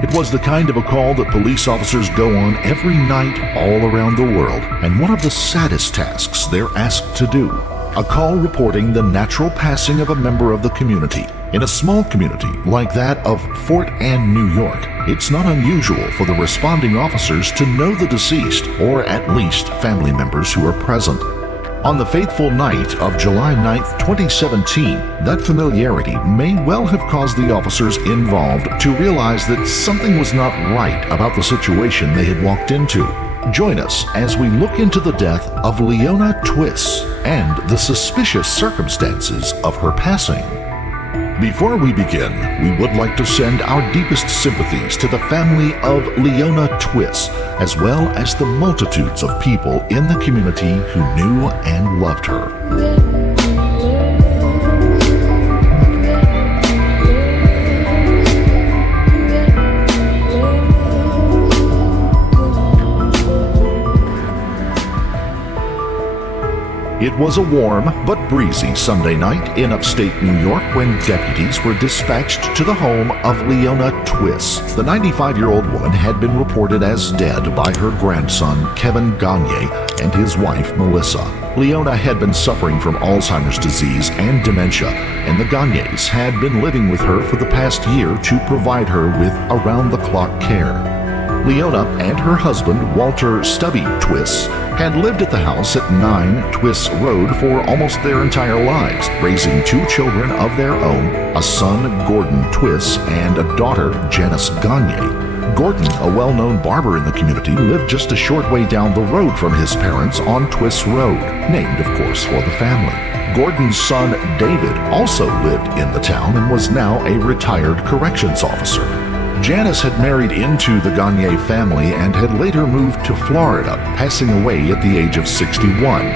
It was the kind of a call that police officers go on every night all around the world, and one of the saddest tasks they're asked to do. A call reporting the natural passing of a member of the community. In a small community like that of Fort Anne, New York, it's not unusual for the responding officers to know the deceased, or at least family members who are present. On the fateful night of July 9, 2017, that familiarity may well have caused the officers involved to realize that something was not right about the situation they had walked into. Join us as we look into the death of Leona Twiss and the suspicious circumstances of her passing. Before we begin, we would like to send our deepest sympathies to the family of Leona Twiss, as well as the multitudes of people in the community who knew and loved her. It was a warm but breezy Sunday night in upstate New York when deputies were dispatched to the home of Leona Twiss. The 95-year-old woman had been reported as dead by her grandson, Kevin Gonyea, and his wife, Melissa. Leona had been suffering from Alzheimer's disease and dementia, and the Gonyas had been living with her for the past year to provide her with around-the-clock care. Leona and her husband, Walter Stubby Twiss, had lived at the house at 9 Twiss Road for almost their entire lives, raising 2 children of their own, a son, Gordon Twiss, and a daughter, Janice Gonyea. Gordon, a well-known barber in the community, lived just a short way down the road from his parents on Twiss Road, named, of course, for the family. Gordon's son, David, also lived in the town and was now a retired corrections officer. Janice had married into the Gonyea family and had later moved to Florida, passing away at the age of 61.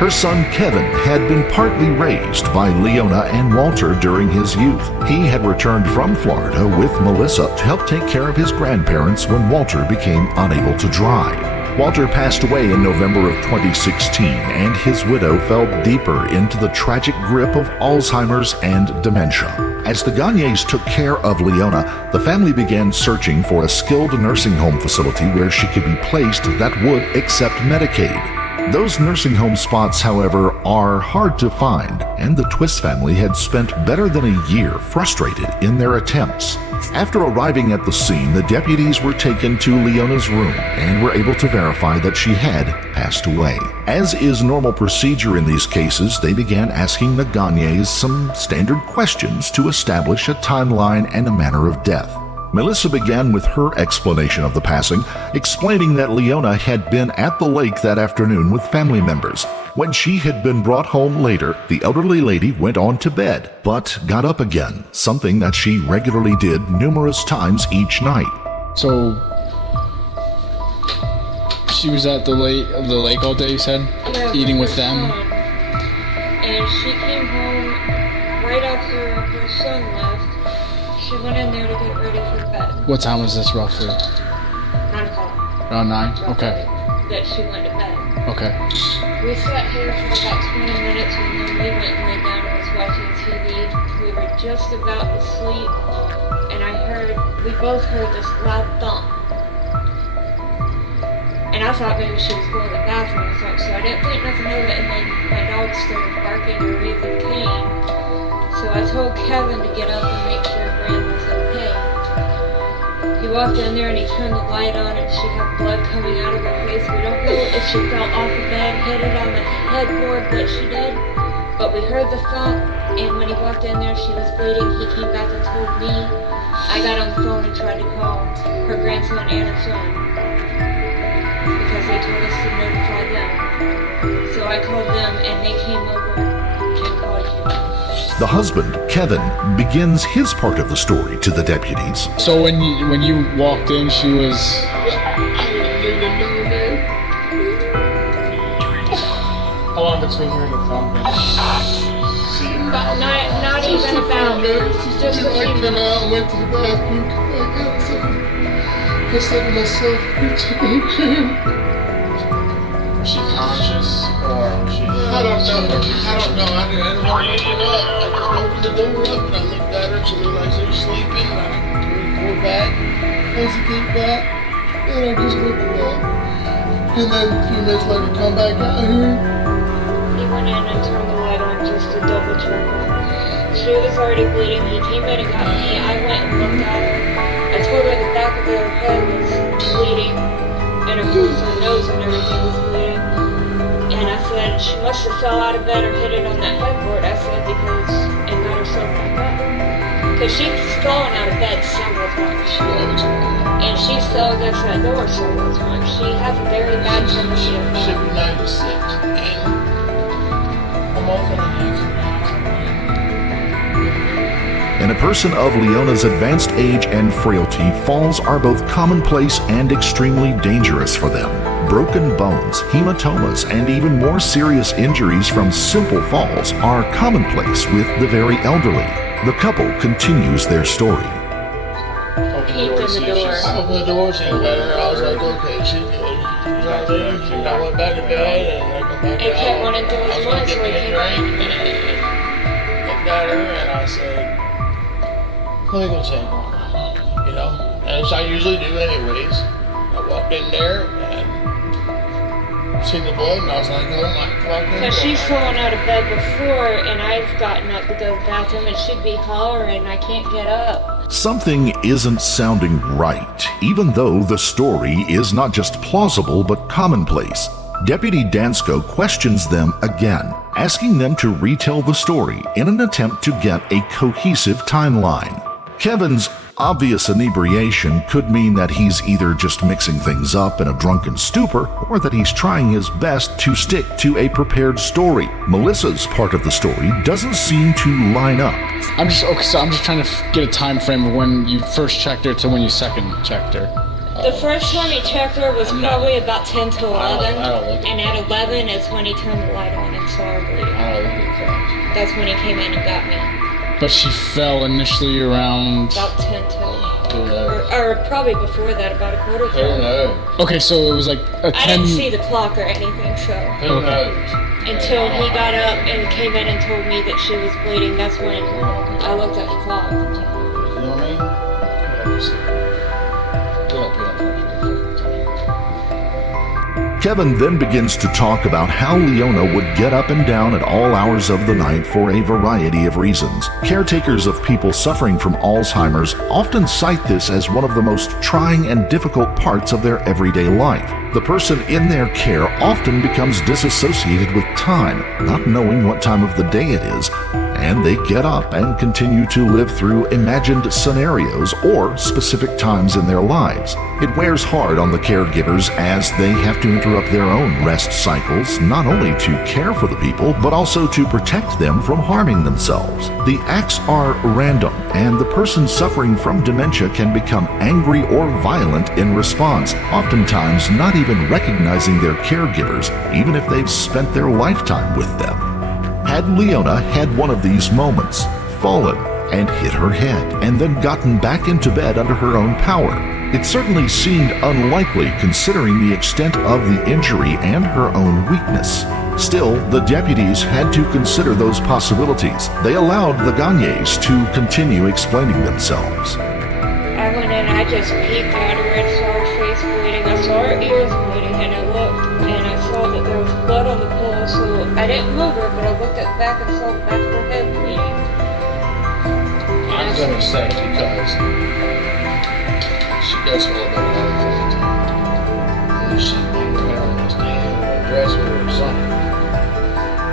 Her son Kevin had been partly raised by Leona and Walter during his youth. He had returned from Florida with Melissa to help take care of his grandparents when Walter became unable to drive. Walter passed away in November of 2016, and his widow fell deeper into the tragic grip of Alzheimer's and dementia. As the Gonyas took care of Leona, the family began searching for a skilled nursing home facility where she could be placed that would accept Medicaid. Those nursing home spots, however, are hard to find, and the Twiss family had spent better than a year frustrated in their attempts. After arriving at the scene, the deputies were taken to Leona's room and were able to verify that she had passed away. As is normal procedure in these cases, they began asking the Gonyas some standard questions to establish a timeline and a manner of death. Melissa began with her explanation of the passing, explaining that Leona had been at the lake that afternoon with family members. When she had been brought home later, the elderly lady went on to bed, but got up again, something that she regularly did numerous times each night. So, she was at the lake all day, you said? Yeah, eating with them? And she came home right after her son left. She went in there to get ready for bed. What time was this roughly? 9 o'clock. Around 9? Roughly, Okay. that she went to bed. Okay. We sat here for about 20 minutes and then we went and laid down and was watching TV. We were just about to sleep and we both heard this loud thump. And I thought maybe she was going to the bathroom or something, so I didn't think nothing of it, and then my dog started barking or raising Cain. So I told Kevin to get up and make sure Gran was okay. He walked in there and he turned the light on and she had blood coming out of her face. We don't know if she fell off the bed, hit it on the headboard, what she did, but we heard the thump, and when he walked in there, she was bleeding. He came back and told me. I got on the phone and tried to call her grandson and her son because they told us to notify them. So I called them and they came over and called you. The husband, Kevin, begins his part of the story to the deputies. So when you walked in, she was... How long between hearing the thump and Not even about. Just a few minutes. I went to the bathroom. I said to myself, it's okay. Was she conscious or was she... I don't know. I didn't want to get up. I just opened the door up and I looked at her. She looked like she was sleeping. we're back. Hesitate back. And I just look at that. And then a few minutes later, come back out here. He went in and turned the light on just to double check her. She was already bleeding. He came in and got me. I went and looked at her. I told her the back of her head was bleeding. And of course her nose and everything was bleeding. And I said, she must have fell out of bed or hit it on that headboard. I said, because it got herself back up. Because she's fallen out of bed several times. She always falls. And she fell against that door several times. She has a very bad tendency of She'll falling. be 96. And I'm all gonna use it. In a person of Leona's advanced age and frailty, falls are both commonplace and extremely dangerous for them. Broken bones, hematomas, and even more serious injuries from simple falls are commonplace with the very elderly. The couple continues their story. Open He opened the door. I opened the door, she let her. I was like, okay, she good. You know what I mean? And I went back to bed and I come back It out. kept running through his I was gonna mind, get so he me a came drink and looked at her and I said, let me go check on her. You know? As I usually do anyways. I walked in there and seen the blood and I was like, oh my fucking Because she's God. fallen out of bed before, and I've gotten up to go to the bathroom, and she'd be hollering, I can't get up. Something isn't sounding right, even though the story is not just plausible but commonplace. Deputy Dansko questions them again, asking them to retell the story in an attempt to get a cohesive timeline. Kevin's obvious inebriation could mean that he's either just mixing things up in a drunken stupor or that he's trying his best to stick to a prepared story. Melissa's part of the story doesn't seem to line up. I'm just trying to get a time frame of when you first checked her to when you second checked her. The first time he checked her was probably about 10 to 11, I don't look at and at 11 is when he turned the light on and saw her bleeding. I don't look at That's when he came in and got me. But she fell initially around... About 10 till. that. Who knows? Or probably before that, about a quarter Who till. knows? Okay, so it was like a 10... I didn't see the clock or anything, so. Who knows? Until he got up and came in and told me that she was bleeding, that's when I looked at the clock. You know what I mean? We don't put up with it. Kevin then begins to talk about how Leona would get up and down at all hours of the night for a variety of reasons. Caretakers of people suffering from Alzheimer's often cite this as one of the most trying and difficult parts of their everyday life. The person in their care often becomes disassociated with time, not knowing what time of the day it is, and they get up and continue to live through imagined scenarios or specific times in their lives. It wears hard on the caregivers as they have to interrupt their own rest cycles, not only to care for the people, but also to protect them from harming themselves. The acts are random, and the person suffering from dementia can become angry or violent in response, oftentimes not even recognizing their caregivers, even if they've spent their lifetime with them. Had Leona had one of these moments, fallen and hit her head, and then gotten back into bed under her own power? It certainly seemed unlikely considering the extent of the injury and her own weakness. Still, the deputies had to consider those possibilities. They allowed the Gonyas to continue explaining themselves. I went in, I just peeked at her and saw her face bleeding. I saw her ears bleeding, and I looked, and I saw that there was blood on the pillow, so I didn't move her, but I looked at the back and saw the back of her head bleeding. I'm gonna say because she does hold up a lot of things. And she made her hair on this damn dress with her or something.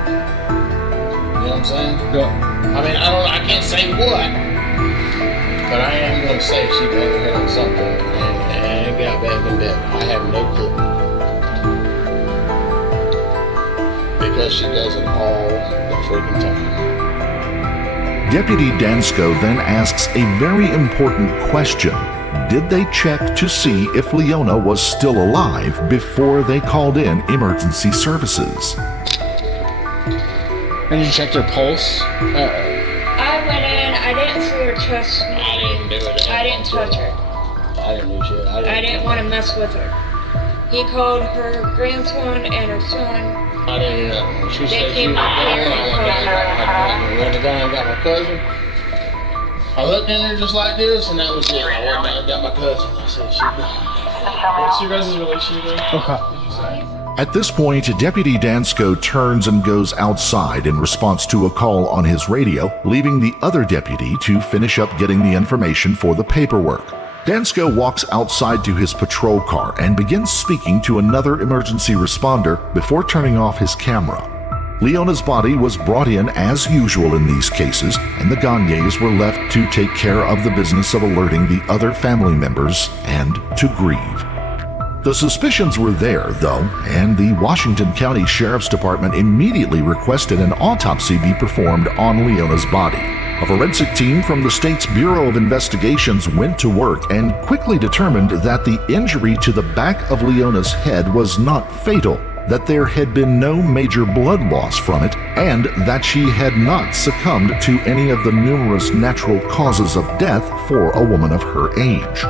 You know what I'm saying? I mean, I can't say what, but I am gonna say she made her hair on something and got back in bed. I have no clue. Because she does it all the freaking time. Deputy Dansko then asks a very important question. Did they check to see if Leona was still alive before they called in emergency services? And you checked her pulse? I went in, I didn't see her chest. I didn't do it. I didn't touch her. I didn't do shit. I didn't want to mess with her. He called her grandson and her son. I didn't. She They said she came was up here going. and I went to go and got my cousin. I looked in there just like this, and that was it. I went down and got my cousin. I said, she died. What's your guys' relationship? Okay. At this point, Deputy Dansko turns and goes outside in response to a call on his radio, leaving the other deputy to finish up getting the information for the paperwork. Dansko walks outside to his patrol car and begins speaking to another emergency responder before turning off his camera. Leona's body was brought in as usual in these cases, and the Gonyas were left to take care of the business of alerting the other family members and to grieve. The suspicions were there, though, and the Washington County Sheriff's Department immediately requested an autopsy be performed on Leona's body. A forensic team from the state's Bureau of Investigations went to work and quickly determined that the injury to the back of Leona's head was not fatal, that there had been no major blood loss from it, and that she had not succumbed to any of the numerous natural causes of death for a woman of her age.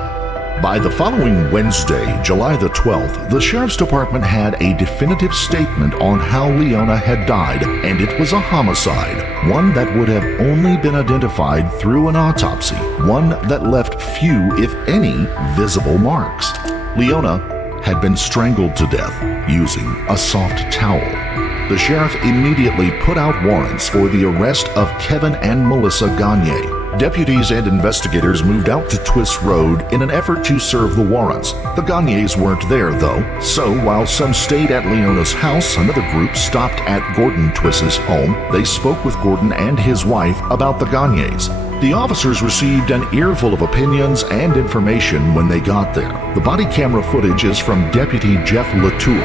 By the following Wednesday, July the 12th, the Sheriff's Department had a definitive statement on how Leona had died, and it was a homicide, one that would have only been identified through an autopsy, one that left few, if any, visible marks. Leona had been strangled to death using a soft towel. The sheriff immediately put out warrants for the arrest of Kevin and Melissa Gonyea. Deputies and investigators moved out to Twist Road in an effort to serve the warrants. The Gonyas weren't there, though, so while some stayed at Leona's house, another group stopped at Gordon Twist's home. They spoke with Gordon and his wife about the Gonyas. The officers received an earful of opinions and information when they got there. The body camera footage is from Deputy Jeff Latour.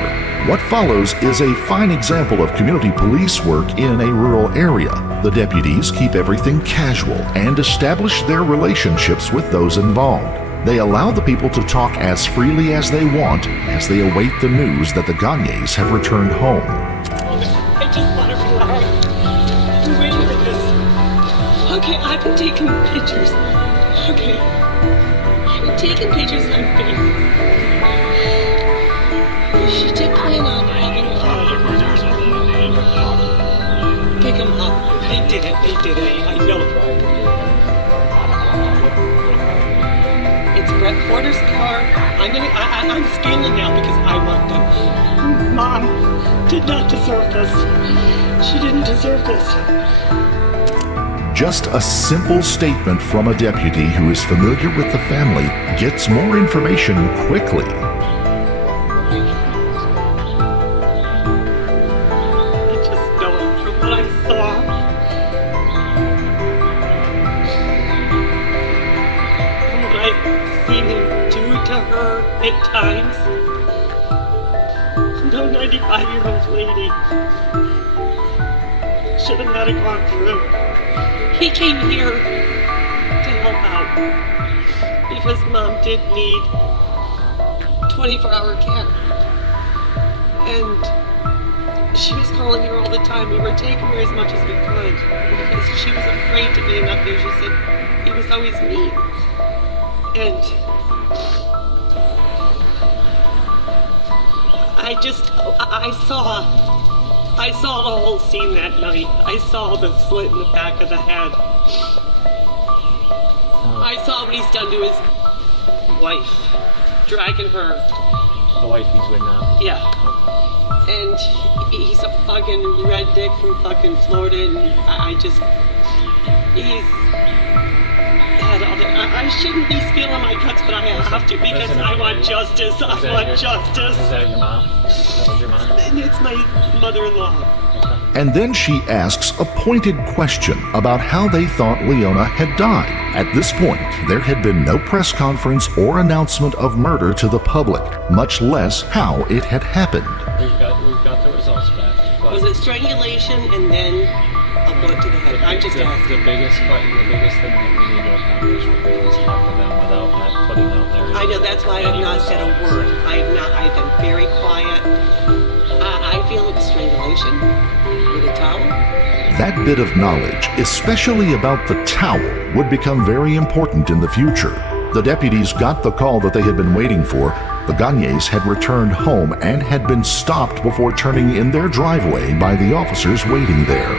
What follows is a fine example of community police work in a rural area. The deputies keep everything casual and establish their relationships with those involved. They allow the people to talk as freely as they want as they await the news that the Gonyas have returned home. I just want to relax. I'm waiting for this. Okay, I've been taking pictures. Okay. I've been taking pictures on Facebook. She did plan on having pick them up. They did it. I know. It's Brett Porter's car. I'm scaling now because I want them. Mom did not deserve this. She didn't deserve this. Just a simple statement from a deputy who is familiar with the family gets more information quickly. I just know it from what I saw. From what I've seen him do to her at times. No 95-year-old lady should have had it gone through. He came here to help out because Mom did need 24-hour care. And she was calling here all the time. We were taking her as much as we could because she was afraid to be in that vision. She said he was always mean. And I saw the whole scene that night. I saw the slit in the back of the head. I saw what he's done to his wife, dragging her. The wife he's with now? Yeah. And he's a fucking redneck from fucking Florida, and he's had all the, I shouldn't be spilling my guts, but I have to because I want justice. I want justice. Is that your mom? That was your mom? And it's my mother-in-law. And then she asks a pointed question about how they thought Leona had died. At this point, there had been no press conference or announcement of murder to the public, much less how it had happened. We've got the results back. Was it strangulation and then a bullet to the head? I'm just asking. The biggest thing that we need to accomplish is talk to them without putting out there. I know, that's why I've not said a word. I've been very quiet. I feel it was strangulation with a towel. That bit of knowledge, especially about the towel, would become very important in the future. The deputies got the call that they had been waiting for. The Gonyas had returned home and had been stopped before turning in their driveway by the officers waiting there.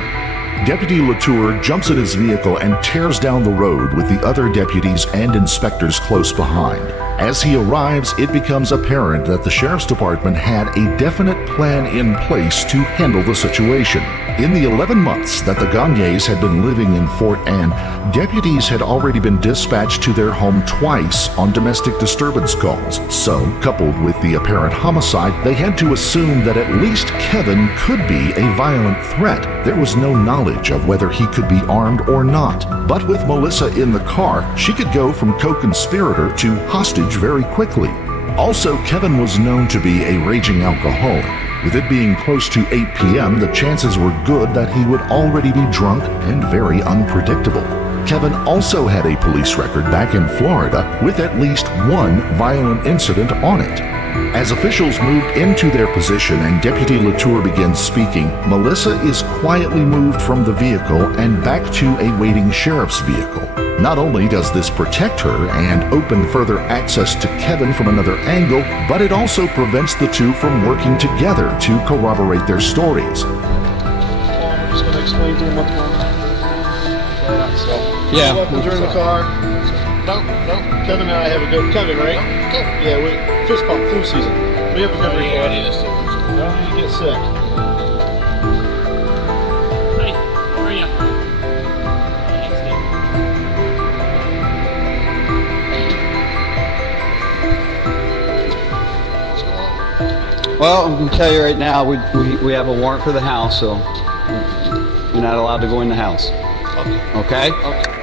Deputy Latour jumps in his vehicle and tears down the road with the other deputies and inspectors close behind. As he arrives, it becomes apparent that the Sheriff's Department had a definite plan in place to handle the situation. In the 11 months that the Gonyas had been living in Fort Anne, deputies had already been dispatched to their home twice on domestic disturbance calls. So, coupled with the apparent homicide, they had to assume that at least Kevin could be a violent threat. There was no knowledge of whether he could be armed or not. But with Melissa in the car, she could go from co-conspirator to hostage very quickly. Also, Kevin was known to be a raging alcoholic. With it being close to 8 p.m., the chances were good that he would already be drunk and very unpredictable. Kevin also had a police record back in Florida with at least one violent incident on it. As officials moved into their position and Deputy Latour begins speaking, Melissa is quietly moved from the vehicle and back to a waiting sheriff's vehicle. Not only does this protect her and open further access to Kevin from another angle, but it also prevents the two from working together to corroborate their stories. I'm just going to explain to him what's going on. Yeah. Weapons are in the car. No. Kevin and I have a good... Kevin, right? Yeah, we fist pump, flu season. We have a good report. I don't need to get sick. Hey, how are you? Well, I'm going to tell you right now, we have a warrant for the house, so you're not allowed to go in the house. Okay?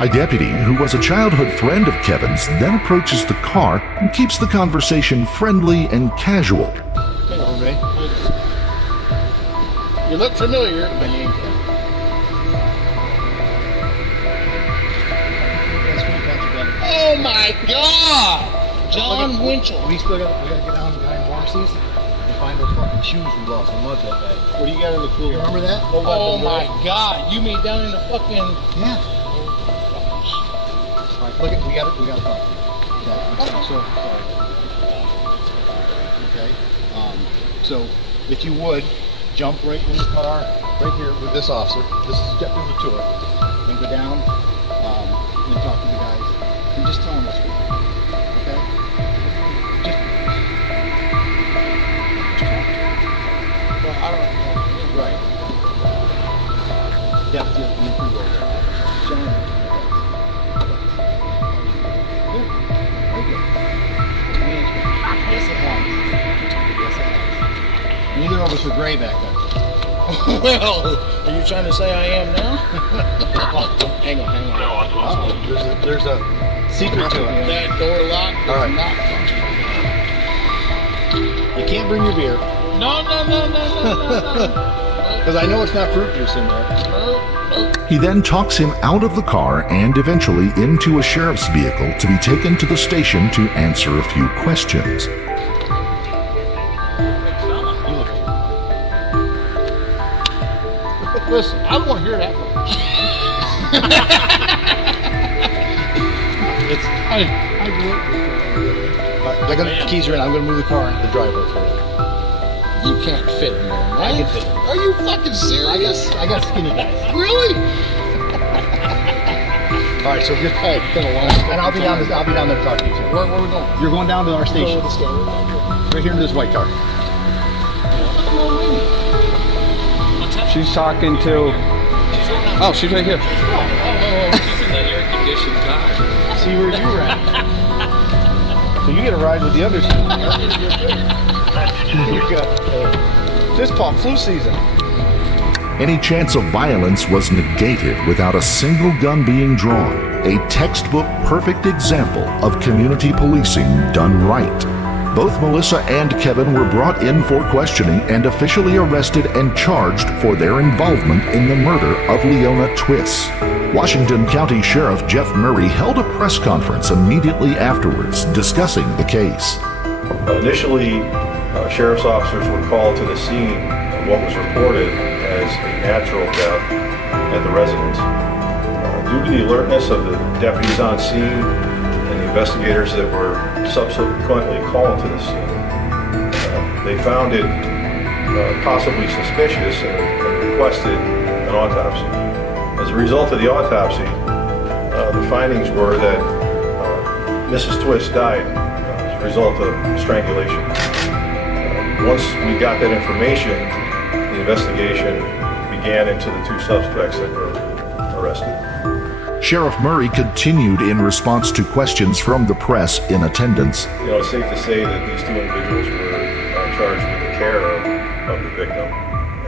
A deputy who was a childhood friend of Kevin's then approaches the car and keeps the conversation friendly and casual. Hello, Ray. You look familiar, but you ain't dead. Oh my God! John Winchell. We still got we gotta get down behind Morrissey's and find those fucking shoes we lost in mud that day. What do you got in the cooler? You remember that? Oh my God! You mean down in the fucking... Yeah. All right, look at we gotta talk to you. Yeah, I'm so sorry. Okay. So if you would jump right in the car, right here with this officer. This is Deputy Latour, and go down and talk to the guys and just tell them what's going on. Okay. Just Well, I don't know. right. Yeah, you're pretty well there. John. Good. Very good. Yes, it has. Yes, it has. Neither of us were gray back then. Well, are you trying to say I am now? Hang on. There's a secret to it. That door lock is All right. not functioning. You can't bring your beer, No. because I know it's not fruit juice in there. No. He then talks him out of the car and eventually into a sheriff's vehicle to be taken to the station to answer a few questions. You look at Listen, I don't want to hear that from it's. I grew up with I got the keys are in. I'm going to move the car into the driveway for you. You can't fit in there, man. I can fit. Are you fucking serious? I got skinny guys. Really? All right, so just and I'll be down there to talk to you too. Where we going? You're going down to our station. Right here in this white car. She's talking to... Oh, she's right here. She's in that air-conditioned car. See where you were at. So you get a ride with the others. You got fist pump flu season. Any chance of violence was negated without a single gun being drawn. A textbook perfect example of community policing done right. Both Melissa and Kevin were brought in for questioning and officially arrested and charged for their involvement in the murder of Leona Twiss. Washington County Sheriff Jeff Murray held a press conference immediately afterwards discussing the case. Initially, sheriff's officers were called to the scene of what was reported as a natural death at the residence. Due to the alertness of the deputies on scene and the investigators that were subsequently called to the scene, they found it possibly suspicious and requested an autopsy. As a result of the autopsy, the findings were that Mrs. Twist died as a result of strangulation. Once we got that information, the investigation began into the two suspects that were arrested. Sheriff Murray continued in response to questions from the press in attendance. It's safe to say that these two individuals were charged with the care of the victim.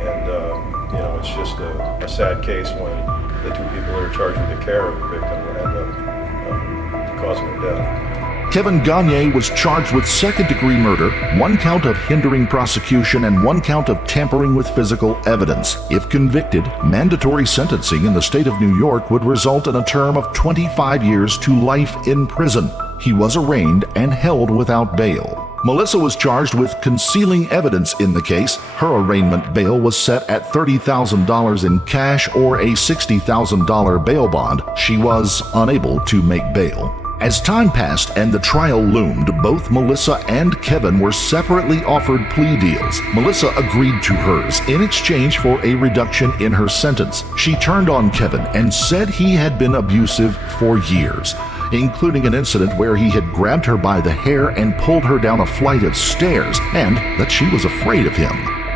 And, it's just a sad case when the two people that are charged with the care of the victim end up causing her death. Kevin Gonyea was charged with second-degree murder, 1 count of hindering prosecution, and 1 count of tampering with physical evidence. If convicted, mandatory sentencing in the state of New York would result in a term of 25 years to life in prison. He was arraigned and held without bail. Melissa was charged with concealing evidence in the case. Her arraignment bail was set at $30,000 in cash or a $60,000 bail bond. She was unable to make bail. As time passed and the trial loomed, both Melissa and Kevin were separately offered plea deals. Melissa agreed to hers in exchange for a reduction in her sentence. She turned on Kevin and said he had been abusive for years, including an incident where he had grabbed her by the hair and pulled her down a flight of stairs, and that she was afraid of him.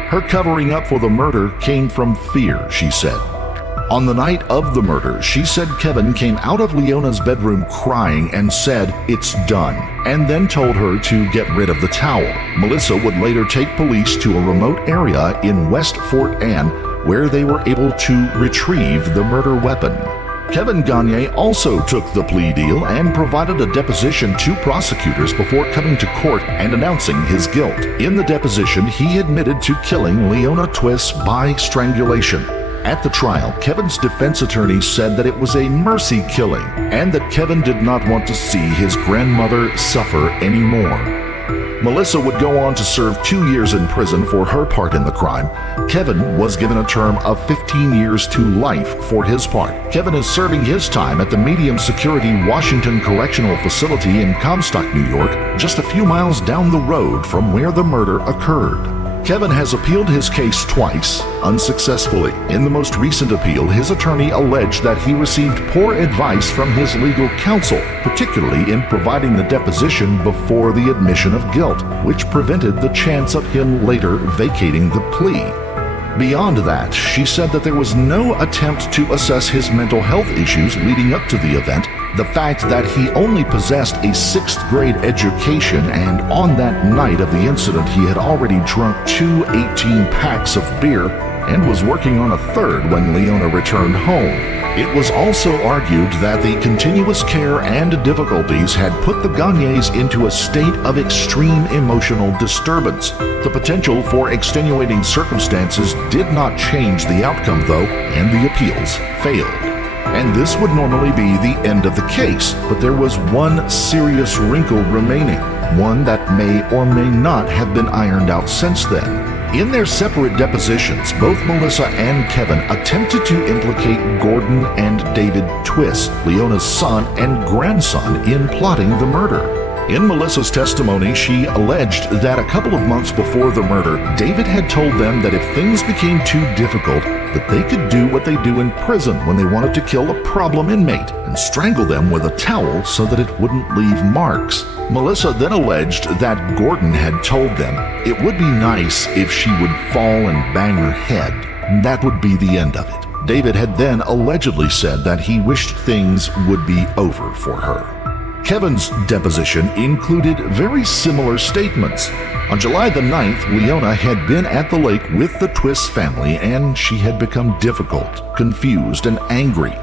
Her covering up for the murder came from fear, she said. On the night of the murder, she said Kevin came out of Leona's bedroom crying and said, "It's done," and then told her to get rid of the towel. Melissa would later take police to a remote area in West Fort Anne, where they were able to retrieve the murder weapon. Kevin Gonyea also took the plea deal and provided a deposition to prosecutors before coming to court and announcing his guilt. In the deposition, he admitted to killing Leona Twist by strangulation. At the trial, Kevin's defense attorney said that it was a mercy killing and that Kevin did not want to see his grandmother suffer anymore. Melissa would go on to serve 2 years in prison for her part in the crime. Kevin was given a term of 15 years to life for his part. Kevin is serving his time at the medium security Washington Correctional Facility in Comstock, New York, just a few miles down the road from where the murder occurred. Kevin has appealed his case twice, unsuccessfully. In the most recent appeal, his attorney alleged that he received poor advice from his legal counsel, particularly in providing the deposition before the admission of guilt, which prevented the chance of him later vacating the plea. Beyond that, she said that there was no attempt to assess his mental health issues leading up to the event. The fact that he only possessed a 6th grade education, and on that night of the incident he had already drunk 2 18 packs of beer and was working on a 3rd when Leona returned home. It was also argued that the continuous care and difficulties had put the Gonyeas into a state of extreme emotional disturbance. The potential for extenuating circumstances did not change the outcome, though, and the appeals failed. And this would normally be the end of the case, but there was one serious wrinkle remaining, one that may or may not have been ironed out since then. In their separate depositions, both Melissa and Kevin attempted to implicate Gordon and David Twist, Leona's son and grandson, in plotting the murder. In Melissa's testimony, she alleged that a couple of months before the murder, David had told them that if things became too difficult, that they could do what they do in prison when they wanted to kill a problem inmate and strangle them with a towel so that it wouldn't leave marks. Melissa then alleged that Gordon had told them it would be nice if she would fall and bang her head. That would be the end of it. David had then allegedly said that he wished things would be over for her. Kevin's deposition included very similar statements. On July the 9th, Leona had been at the lake with the Twist family, and she had become difficult, confused, and angry.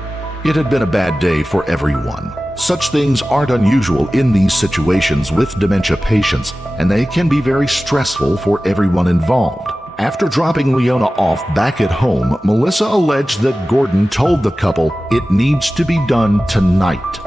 It had been a bad day for everyone. Such things aren't unusual in these situations with dementia patients, and they can be very stressful for everyone involved. After dropping Leona off back at home, Melissa alleged that Gordon told the couple, "It needs to be done tonight."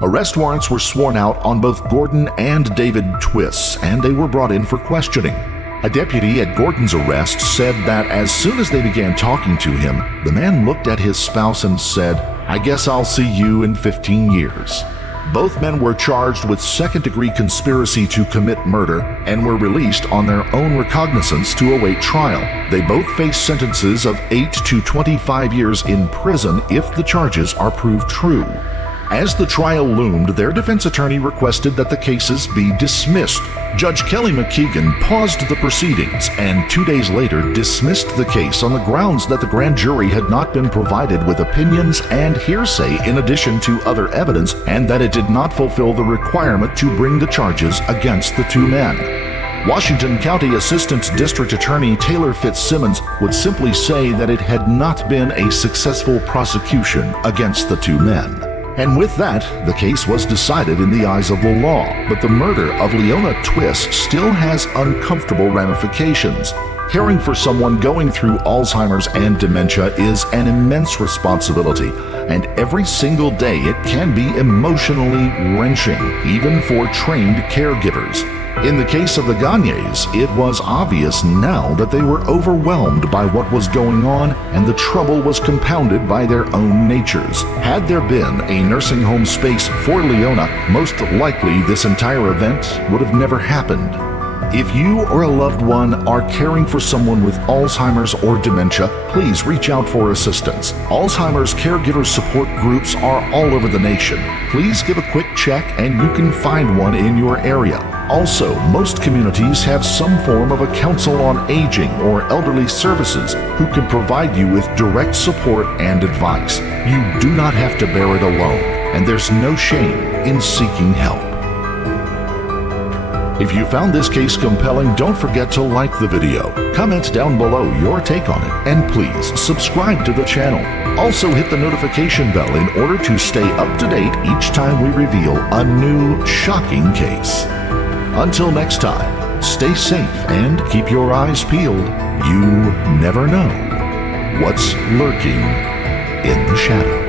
Arrest warrants were sworn out on both Gordon and David Twist, and they were brought in for questioning. A deputy at Gordon's arrest said that as soon as they began talking to him, the man looked at his spouse and said, "I guess I'll see you in 15 years. Both men were charged with second-degree conspiracy to commit murder and were released on their own recognizance to await trial. They both face sentences of 8 to 25 years in prison if the charges are proved true. As the trial loomed, their defense attorney requested that the cases be dismissed. Judge Kelly McKeegan paused the proceedings and 2 days later dismissed the case on the grounds that the grand jury had not been provided with opinions and hearsay in addition to other evidence, and that it did not fulfill the requirement to bring the charges against the two men. Washington County Assistant District Attorney Taylor Fitzsimmons would simply say that it had not been a successful prosecution against the two men. And with that, the case was decided in the eyes of the law. But the murder of Leona Twiss still has uncomfortable ramifications. Caring for someone going through Alzheimer's and dementia is an immense responsibility, and every single day it can be emotionally wrenching, even for trained caregivers. In the case of the Gonyas, it was obvious now that they were overwhelmed by what was going on, and the trouble was compounded by their own natures. Had there been a nursing home space for Leona, most likely this entire event would have never happened. If you or a loved one are caring for someone with Alzheimer's or dementia, please reach out for assistance. Alzheimer's caregiver support groups are all over the nation. Please give a quick check and you can find one in your area. Also, most communities have some form of a council on aging or elderly services who can provide you with direct support and advice. You do not have to bear it alone, and there's no shame in seeking help. If you found this case compelling, don't forget to like the video, comment down below your take on it, and please subscribe to the channel. Also hit the notification bell in order to stay up to date each time we reveal a new shocking case. Until next time, stay safe and keep your eyes peeled. You never know what's lurking in the shadows.